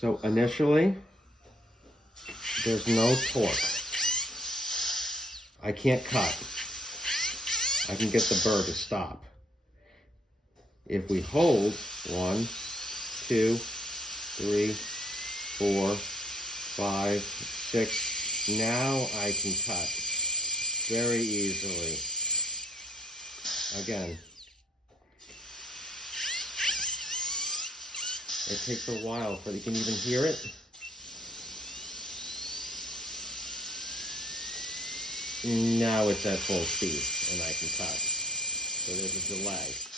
So initially, there's no torque. I can't cut. I can get the burr to stop. If we hold 1, 2, 3, 4, 5, 6, now I can cut very easily. Again, it takes a while, but you can even hear it. Now it's at full speed and I can cut. So there's a delay.